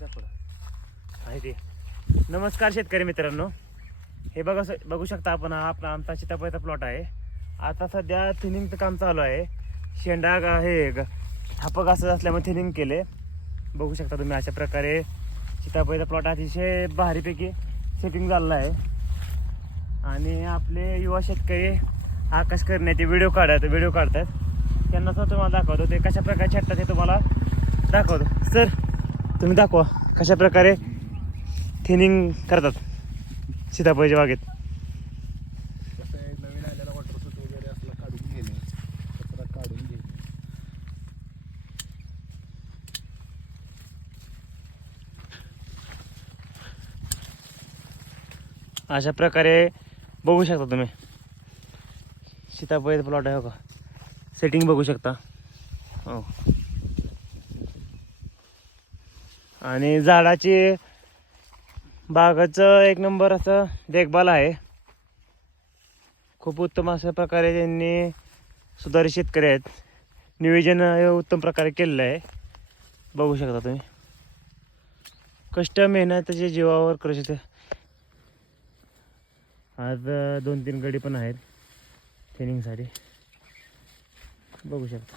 आहे ते. नमस्कार शेतकरी मित्रांनो, हे बघू शकता आपण, हा आपला आमचा सीताफळाचा प्लॉट आहे. आता सध्या थिनिंगचं काम चालू आहे. शेंडा हे थापक असं असल्यामुळे थिनिंग केले. बघू शकता तुम्ही अशा प्रकारे सीताफळाचा प्लॉट अतिशय भारीपैकी सेटिंग झालेला आहे. आणि आपले युवा शेतकरी आकाश करण्याचे व्हिडिओ काढतात. त्यांना सुद्धा तुम्हाला दाखवतो ते कशा प्रकारे छाटतात ते तुम्हाला दाखवतो. सर तुम्ही दाखवा कशा प्रकारे थिनिंग करतात सीताफळाच्या बागेत. कसं आहे, नवीन आलेला वॉटरसूट वगैरे असला काढून घेणे, कचरा काढून घेणे. अशा प्रकारे बघू शकता तुम्ही सीताफळाचा प्लॉट आहे. हो का, सेटिंग बघू शकता. हो, आणि झाडाची बागाचं एक नंबर असं देखभाल आहे. खूप उत्तम अशा प्रकारे त्यांनी सुधारित शेतकरी आहेत. नियोजन उत्तम प्रकारे केलेलं आहे. बघू शकता तुम्ही, कष्ट मेहनतीच्या जीवावर कृषी. आज 2-3 गडी पण आहेत थिनिंगसाठी. बघू शकता.